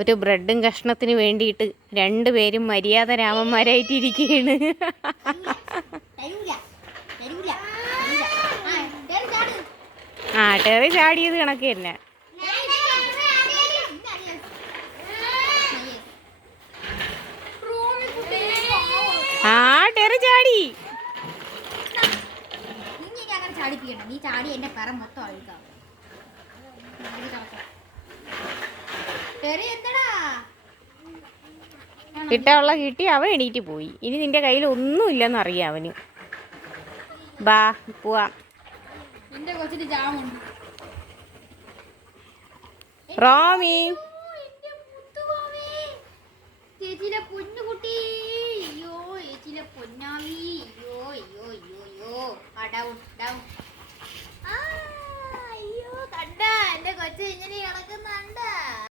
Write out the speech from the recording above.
ഒരു ബ്രെഡും കഷ്ണത്തിന് വേണ്ടിയിട്ട് രണ്ടുപേരും മര്യാദ രാമന്മാരായിട്ടിരിക്കുകയാണ്. ആ ടെറി ചാടിയത് കണക്ക് തന്നെ. ആ ടെറി ചാടി. നീ ചാടി എന്റെ പറ മൊത്തം അഴുക്കാം. കിട്ടാനുള്ള കിട്ടി, അവൻ എണീറ്റ് പോയി. ഇനി നിന്റെ കയ്യിൽ ഒന്നുമില്ലെന്ന് അറിയാം അവന്. ബാ പോവാം. എന്റെ കൊച്ചിന് ജാമുണ്ട്. റോമി ചേച്ചിയുടെ പൊന്നുകുട്ടി. അയ്യോ ചേച്ചിയുടെ പൊന്നാവി. അയ്യോ അയ്യോ അയ്യോ അയ്യോ. Down down. അയ്യോ കണ്ട എന്റെ കൊച്ചു ഇങ്ങനെ കിടക്കുന്നുണ്ട്.